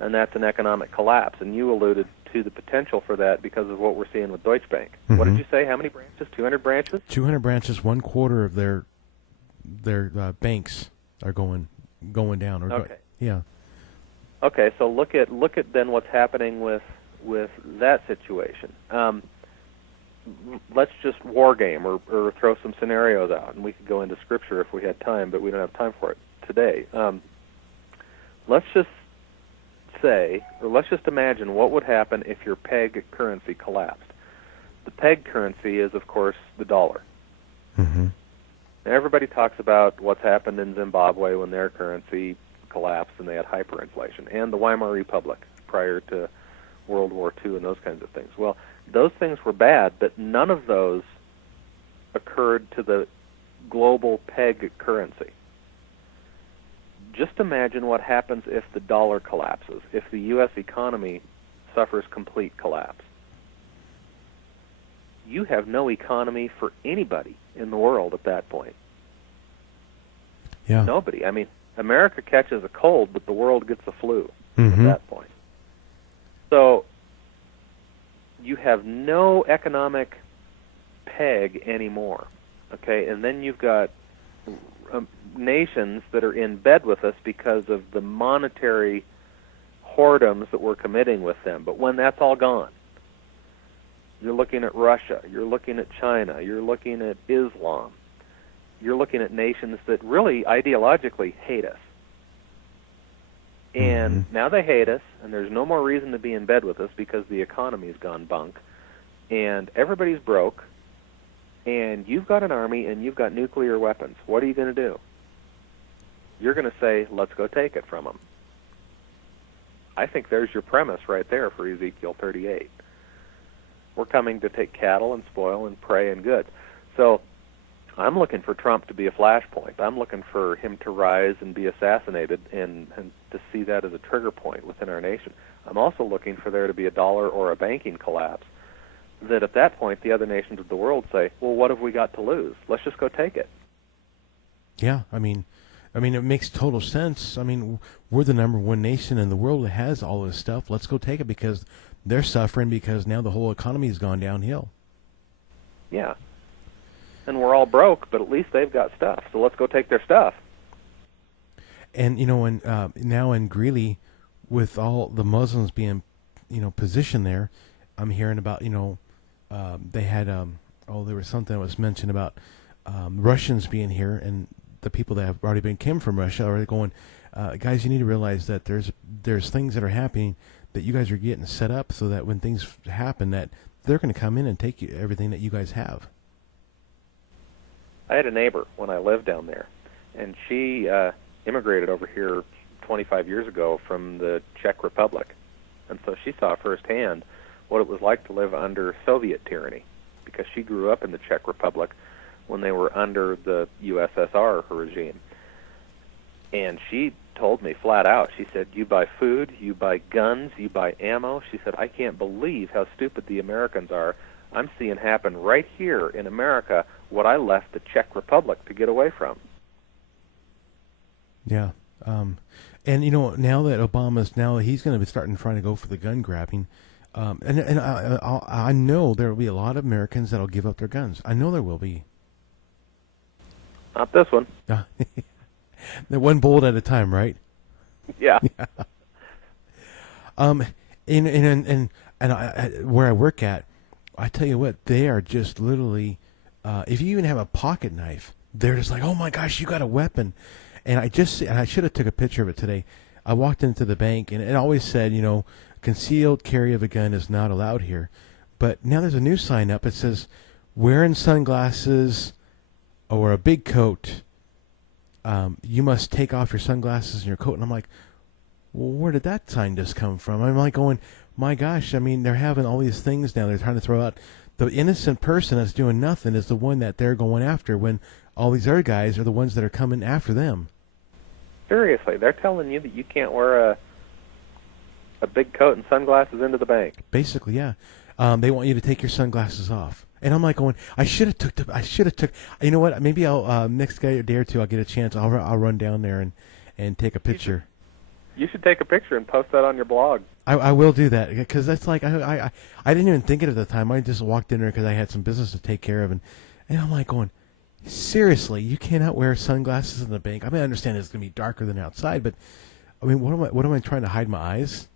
and that's an economic collapse. And you alluded to the potential for that because of what we're seeing with Deutsche Bank. Mm-hmm. What did you say? How many branches? 200 branches? 200 branches, 1/4 of their banks are going down. Okay. Yeah. Okay, so look at then what's happening with that situation. Let's just war game or throw some scenarios out, and we could go into Scripture if we had time, but we don't have time for it today. Let's just say, or let's just imagine what would happen if your peg currency collapsed. The peg currency is, of course, the dollar. Mm-hmm. Now, everybody talks about what's happened in Zimbabwe when their currency collapsed and they had hyperinflation, and the Weimar Republic prior to World War II and those kinds of things. Well, those things were bad, but none of those occurred to the global peg currency. Just imagine what happens if the dollar collapses, if the U.S. economy suffers complete collapse. You have no economy for anybody in the world at that point. Yeah. Nobody. I mean, America catches a cold, but the world gets a flu Mm-hmm. at that point. So you have no economic peg anymore, okay? And then you've got nations that are in bed with us because of the monetary whoredoms that we're committing with them. But when that's all gone, you're looking at Russia, you're looking at China, you're looking at Islam, you're looking at nations that really ideologically hate us. And now they hate us, and there's no more reason to be in bed with us because the economy's gone bunk, and everybody's broke, and you've got an army and you've got nuclear weapons. What are you going to do? You're going to say, let's go take it from them. I think there's your premise right there for Ezekiel 38. We're coming to take cattle and spoil and prey and goods. So I'm looking for Trump to be a flashpoint. I'm looking for him to rise and be assassinated and to see that as a trigger point within our nation. I'm also looking for there to be a dollar or a banking collapse, that at that point the other nations of the world say, well, what have we got to lose? Let's just go take it. Yeah, I mean, it makes total sense. I mean, we're the number one nation in the world that has all this stuff. Let's go take it because they're suffering because now the whole economy has gone downhill. Yeah. And we're all broke, but at least they've got stuff. So let's go take their stuff. And, now in Greeley, with all the Muslims being, positioned there, I'm hearing about, they had, there was something that was mentioned about Russians being here, and the people that have already been came from Russia are going, guys, you need to realize that there's things that are happening that you guys are getting set up so that when things happen that they're going to come in and take everything that you guys have. I had a neighbor when I lived down there, and she immigrated over here 25 years ago from the Czech Republic. And so she saw firsthand what it was like to live under Soviet tyranny, because she grew up in the Czech Republic when they were under the USSR regime. And she told me flat out, she said, you buy food, you buy guns, you buy ammo. She said, I can't believe how stupid the Americans are. I'm seeing happen right here in America what I left the Czech Republic to get away from. Yeah. And, now that he's going to be starting trying to go for the gun grabbing. And I know there will be a lot of Americans that will give up their guns. I know there will be. Not this one. The one bullet at a time, right? Yeah. And where I work at, I tell you what, they are just literally, if you even have a pocket knife, they're just like, oh my gosh, you got a weapon. And I should have took a picture of it today. I walked into the bank and it always said, concealed carry of a gun is not allowed here. But now there's a new sign up. It says, wearing sunglasses or a big coat, you must take off your sunglasses and your coat. And I'm like, well, where did that sign just come from? I'm like going, my gosh, they're having all these things now. They're trying to throw out. The innocent person that's doing nothing is the one that they're going after, when all these other guys are the ones that are coming after them. Seriously, they're telling you that you can't wear a big coat and sunglasses into the bank. Basically, yeah. They want you to take your sunglasses off. And I'm like going, I should have took, you know what, maybe I'll, next day or two, I'll get a chance, I'll run down there and take a picture. You should take a picture and post that on your blog. I will do that, because that's like, I didn't even think it at the time. I just walked in there because I had some business to take care of, and I'm like going, seriously, you cannot wear sunglasses in the bank? I understand it's going to be darker than outside, but, what am I trying to hide my eyes?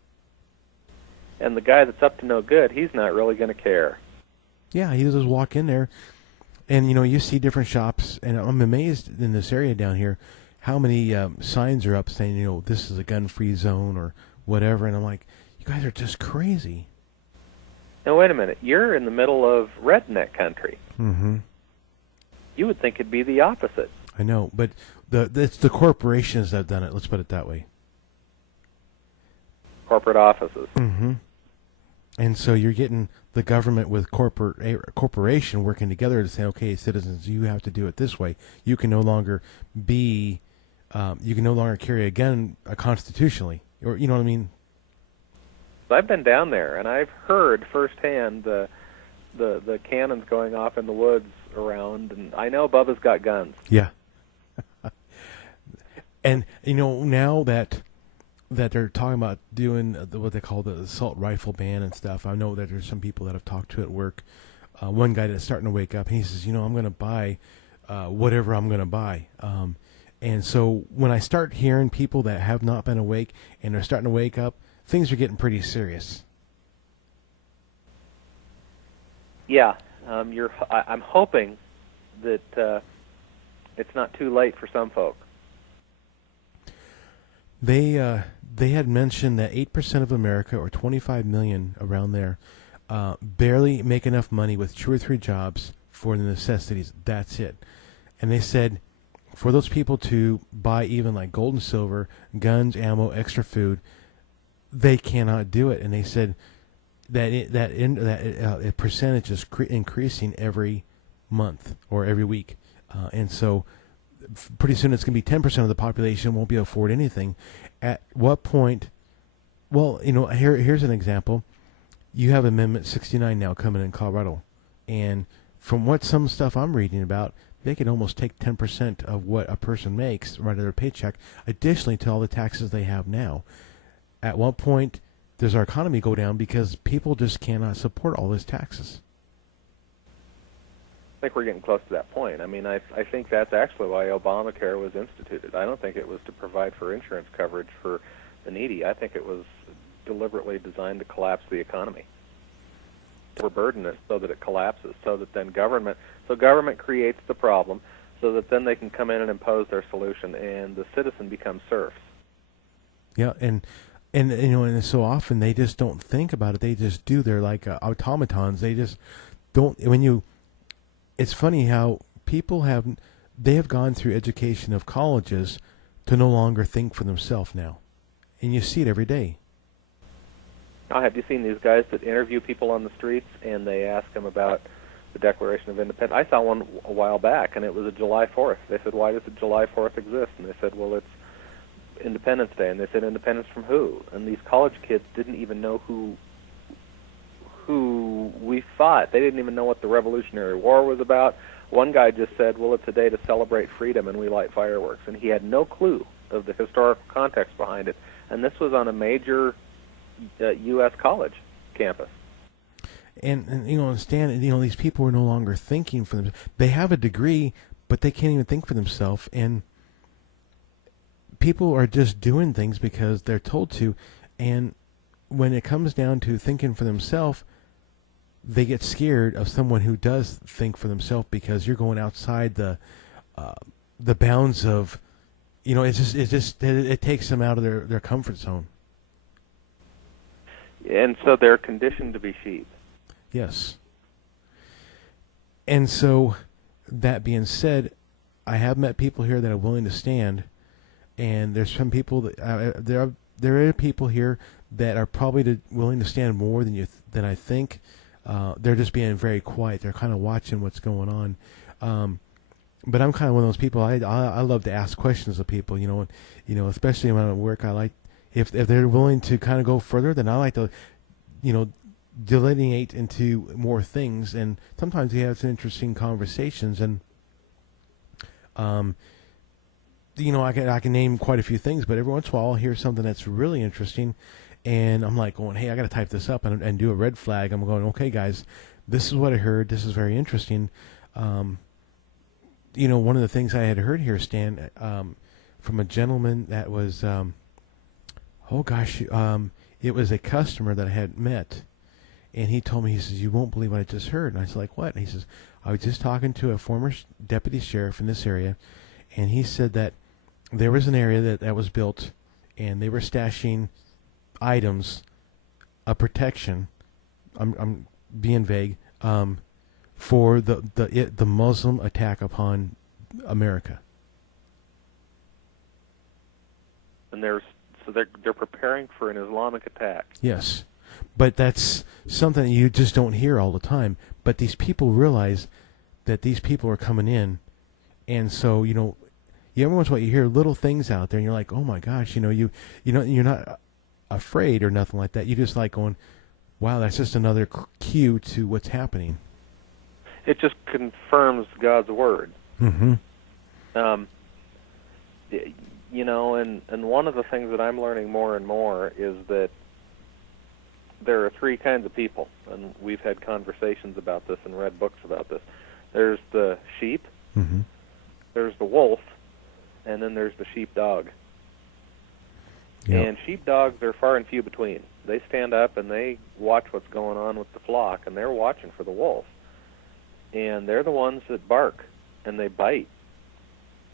And the guy that's up to no good, he's not really going to care. Yeah, he just walk in there, and, you see different shops, and I'm amazed in this area down here how many signs are up saying, this is a gun-free zone or whatever, and I'm like, you guys are just crazy. Now, wait a minute. You're in the middle of redneck country. Mm-hmm. You would think it'd be the opposite. I know, but it's the corporations that have done it. Let's put it that way. Corporate offices. Mm-hmm. And so you're getting the government with corporation working together to say, okay, citizens, you have to do it this way. You can no longer carry a gun constitutionally, or you know what I mean. I've been down there, and I've heard firsthand the cannons going off in the woods around, and I know Bubba's got guns. Yeah. And now that they're talking about doing what they call the assault rifle ban and stuff, I know that there's some people that have talked to at work. One guy that's starting to wake up, and he says, I'm going to buy whatever I'm going to buy. And so when I start hearing people that have not been awake and they're starting to wake up, things are getting pretty serious. Yeah, I'm hoping that it's not too late for some folk. They had mentioned that 8% of America, or 25 million around there, barely make enough money with 2 or 3 jobs for the necessities. That's it. And they said for those people to buy even like gold and silver, guns, ammo, extra food, they cannot do it. And they said that percentage is increasing every month or every week. And so pretty soon it's going to be 10% of the population won't be able to afford anything. At what point? Well, here's an example. You have Amendment 69 now coming in Colorado, and from what some stuff I'm reading about, they can almost take 10% of what a person makes right out of their paycheck, additionally to all the taxes they have now. At what point does our economy go down because people just cannot support all those taxes? I think we're getting close to that point. I mean, I think that's actually why Obamacare was instituted. I don't think it was to provide for insurance coverage for the needy. I think it was deliberately designed to collapse the economy. Overburden it so that it collapses, so that then government creates the problem, so that then they can come in and impose their solution, and the citizen becomes serfs. Yeah, and so often they just don't think about it. They just do. They're like automatons. They just don't. It's funny how people have gone through education of colleges to no longer think for themselves now, and you see it every day. Now, have you seen these guys that interview people on the streets and they ask them about the Declaration of Independence? I saw one a while back, and it was a July 4th. They said, "Why does a July 4th exist?" And they said, "Well, it's Independence Day." And they said, "Independence from who?" And these college kids didn't even know who we fought. They didn't even know what the Revolutionary War was about. One guy just said, "Well, it's a day to celebrate freedom, and we light fireworks." And he had no clue of the historical context behind it. And this was on a major U.S. college campus. And understand, these people are no longer thinking for them. They have a degree, but they can't even think for themselves. And people are just doing things because they're told to. And when it comes down to thinking for themselves, they get scared of someone who does think for themselves, because you're going outside the bounds of, it takes them out of their comfort zone. And so they're conditioned to be sheep. Yes. And so, that being said, I have met people here that are willing to stand, and there's some people that there are people here that are probably willing to stand more than I think. They're just being very quiet. They're kind of watching what's going on. But I'm kind of one of those people. I love to ask questions of people. Especially when I'm at work. I like if they're willing to kind of go further, then I like to, delineate into more things. And sometimes we have some interesting conversations. And I can name quite a few things, but every once in a while I'll hear something that's really interesting. And I'm like going, hey, I got to type this up and do a red flag. I'm going, okay, guys, this is what I heard. This is very interesting. One of the things I had heard here, Stan, from a gentleman that was, it was a customer that I had met. And he told me, he says, "You won't believe what I just heard." And I was like, "What?" And he says, "I was just talking to a former deputy sheriff in this area, and he said that there was an area that was built, and they were stashing items, a protection. I'm being vague. For the Muslim attack upon America. And they're preparing for an Islamic attack. Yes, but that's something you just don't hear all the time. But these people realize that these people are coming in, and so every once in a while you hear little things out there, and you're like, oh my gosh, you're not afraid or nothing like that. You just like going, wow, that's just another cue to what's happening. It just confirms God's word. Mm-hmm. And one of the things that I'm learning more and more is that there are three kinds of people, and we've had conversations about this and read books about this. There's the sheep, mm-hmm. there's the wolf, and then there's the sheepdog. Yep. And sheepdogs are far and few between. They stand up and they watch what's going on with the flock, and they're watching for the wolf. And they're the ones that bark, and they bite,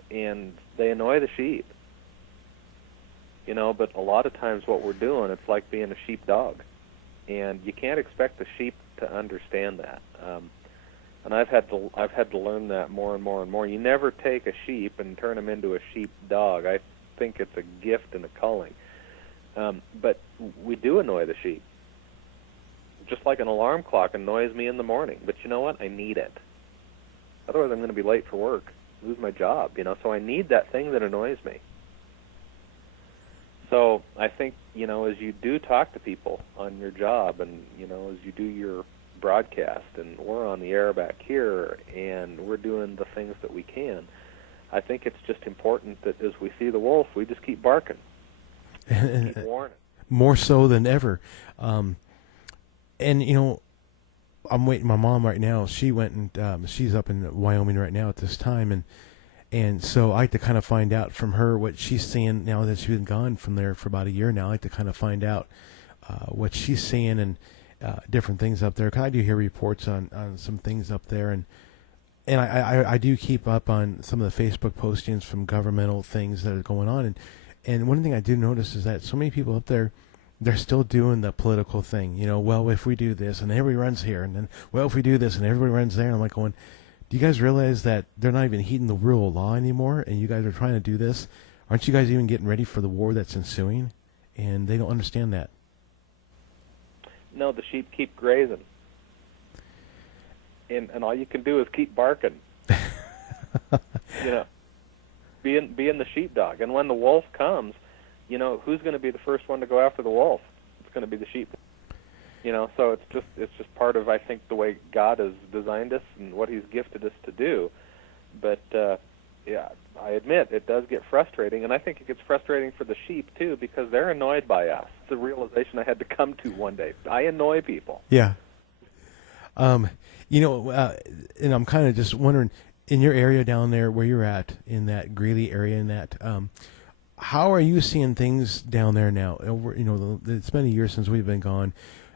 and they annoy the sheep. But a lot of times what we're doing, it's like being a sheepdog. And you can't expect the sheep to understand that. And I've had to learn that more and more and more. You never take a sheep and turn them into a sheepdog. I think it's a gift and a calling. But we do annoy the sheep. Just like an alarm clock annoys me in the morning. But you know what? I need it. Otherwise I'm going to be late for work, lose my job, So I need that thing that annoys me. So I think, as you do talk to people on your job and, as you do your broadcast, and we're on the air back here and we're doing the things that we can, I think it's just important that as we see the wolf, we just keep barking. Keep warning. More so than ever. I'm waiting. My mom right now, she went and she's up in Wyoming right now at this time, and so I like to kind of find out from her what she's seeing now that she's been gone from there for about a year now. I like to kind of find out what she's seeing and different things up there. 'Cause I do hear reports on some things up there, and I do keep up on some of the Facebook postings from governmental things that are going on, and one thing I do notice is that so many people up there, they're still doing the political thing. Well, if we do this, and everybody runs here, and then, well, if we do this, and everybody runs there, and I'm like going, do you guys realize that they're not even heeding the rule of law anymore, and you guys are trying to do this? Aren't you guys even getting ready for the war that's ensuing? And they don't understand that. No, the sheep keep grazing. And all you can do is keep barking. Being the sheepdog. And when the wolf comes, who's going to be the first one to go after the wolf? It's going to be the sheep. So it's just part of, I think, the way God has designed us and what He's gifted us to do. But I admit it does get frustrating, and I think it gets frustrating for the sheep too, because they're annoyed by us. It's a realization I had to come to one day. I annoy people. Yeah. And I'm kind of just wondering, in your area down there where you're at, in that Greeley area, how are you seeing things down there now? It's been a year since we've been gone.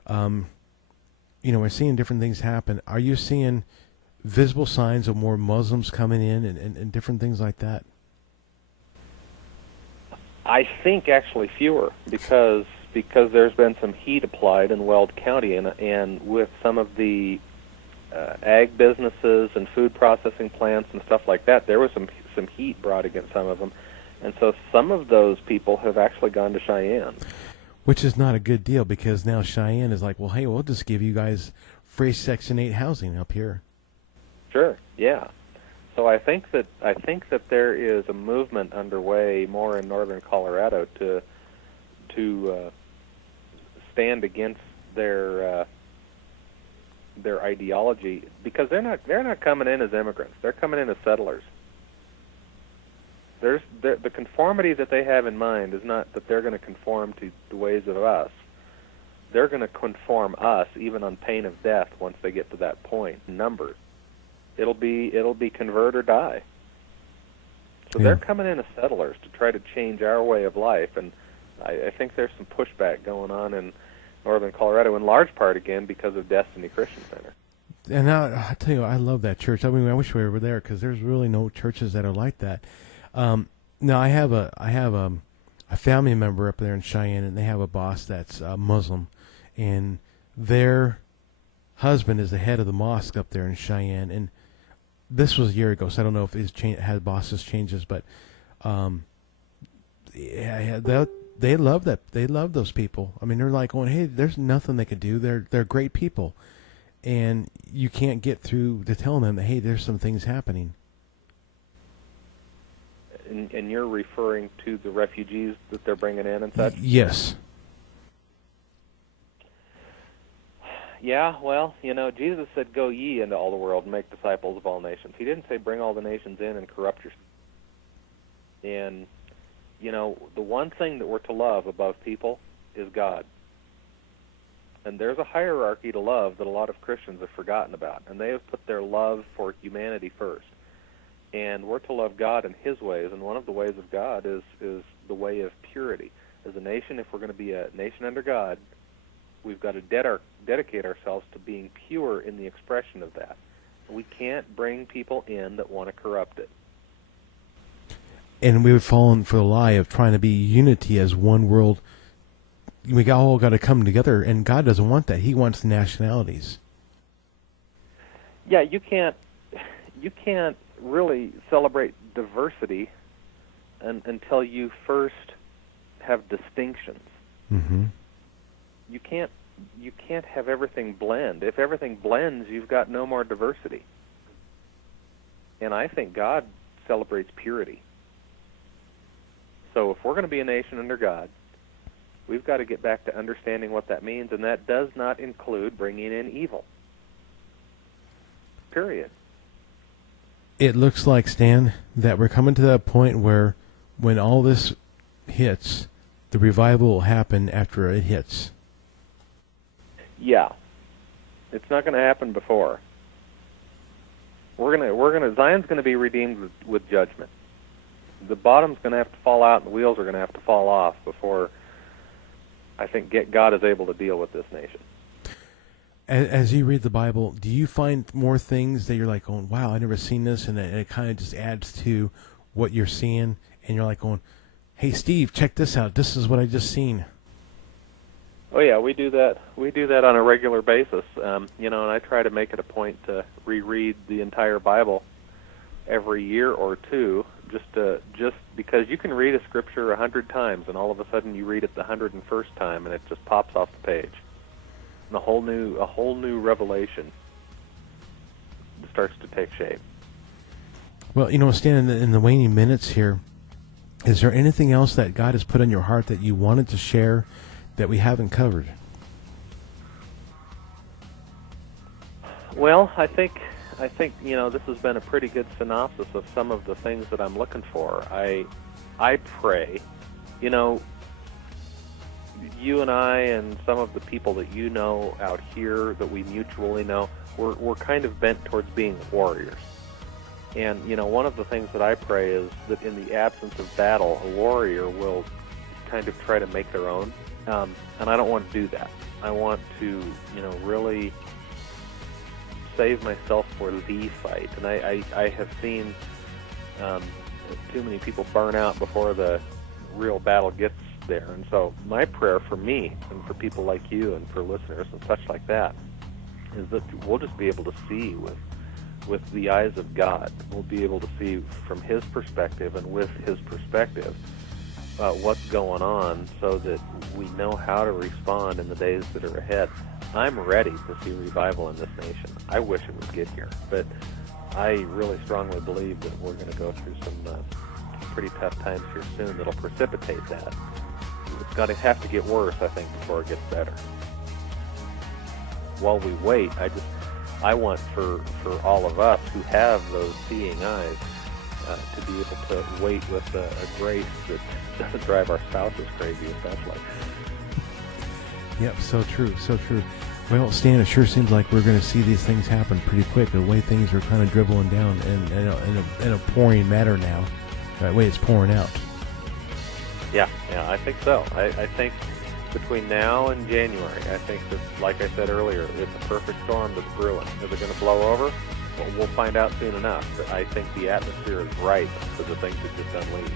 We're seeing different things happen. Are you seeing visible signs of more Muslims coming in and different things like that? I think actually fewer, because there's been some heat applied in Weld County, and with some of the ag businesses and food processing plants and stuff like that, there was some heat brought against some of them. And so some of those people have actually gone to Cheyenne. Which is not a good deal, because now Cheyenne is like, well, hey, we'll just give you guys free Section 8 housing up here. Sure, yeah. So I think that there is a movement underway more in northern Colorado to stand against their ideology, because they're not coming in as immigrants. They're coming in as settlers. The conformity that they have in mind is not that they're going to conform to the ways of us. They're going to conform us, even on pain of death, once they get to that point. Numbers. It'll be convert or die. So they're coming in as settlers to try to change our way of life, and I think there's some pushback going on in northern Colorado, in large part, again, because of Destiny Christian Center. And I tell you, I love that church. I mean, I wish we were there, because there's really no churches that are like that. No, I have a family member up there in Cheyenne, and they have a boss that's Muslim, and their husband is the head of the mosque up there in Cheyenne. And this was a year ago, so I don't know if his had bosses changes, but yeah, they love that. They love those people. I mean, they're like going, hey, there's nothing they could do. They're great people, and you can't get through to telling them that, hey, there's some things happening. And you're referring to the refugees that they're bringing in and such? Yes. Yeah, well, Jesus said, go ye into all the world and make disciples of all nations. He didn't say bring all the nations in and corrupt yourself. And, the one thing that we're to love above people is God. And there's a hierarchy to love that a lot of Christians have forgotten about, and they have put their love for humanity first. And we're to love God in His ways, and one of the ways of God is the way of purity. As a nation, if we're going to be a nation under God, we've got to dedicate ourselves to being pure in the expression of that. We can't bring people in that want to corrupt it. And we've fallen for the lie of trying to be unity as one world. We all got to come together, and God doesn't want that. He wants nationalities. Yeah, you can't really celebrate diversity until you first have distinctions. Mm-hmm. You can't have everything blend. If everything blends, you've got no more diversity. And I think God celebrates purity. So if we're going to be a nation under God, we've got to get back to understanding what that means, and that does not include bringing in evil. Period. It looks like, Stan, that we're coming to that point where when all this hits, the revival will happen after it hits. Yeah. It's not going to happen before. Zion's going to be redeemed with judgment. The bottom's going to have to fall out and the wheels are going to have to fall off before I think God is able to deal with this nation. As you read the Bible, do you find more things that you're like going, wow, I never seen this, and it kind of just adds to what you're seeing, and you're like going, hey, Steve, check this out. This is what I just seen. Oh, yeah, we do that. We do that on a regular basis, and I try to make it a point to reread the entire Bible every year or two, just because you can read a scripture 100 times, and all of a sudden you read it the 101st time, and it just pops off the page. And a whole new revelation starts to take shape. Well, Stan, in the waning minutes here, is there anything else that God has put on your heart that you wanted to share that we haven't covered? Well, I think this has been a pretty good synopsis of some of the things that I'm looking for. I pray, you and I and some of the people that you know out here that we mutually know, we're kind of bent towards being warriors. And, one of the things that I pray is that in the absence of battle, a warrior will kind of try to make their own. And I don't want to do that. I want to, really save myself for the fight. And I have seen too many people burn out before the real battle gets there. And so my prayer for me and for people like you and for listeners and such like that is that we'll just be able to see with the eyes of God. We'll be able to see from His perspective and with His perspective what's going on so that we know how to respond in the days that are ahead. I'm ready to see revival in this nation. I wish it would get here, but I really strongly believe that we're going to go through some pretty tough times here soon that'll precipitate that. It's going to have to get worse, I think, before it gets better. While we wait, I want for all of us who have those seeing eyes to be able to wait with a grace that doesn't drive our spouses crazy, especially. Yep, so true, so true. Well, Stan, it sure seems like we're going to see these things happen pretty quick. The way things are kind of dribbling down in a pouring matter now. The way it's pouring out. Yeah, I think so. I think between now and January, I think that, like I said earlier, it's a perfect storm that's brewing. Is it going to blow over? Well, we'll find out soon enough. But I think the atmosphere is ripe for the things that just unleashed.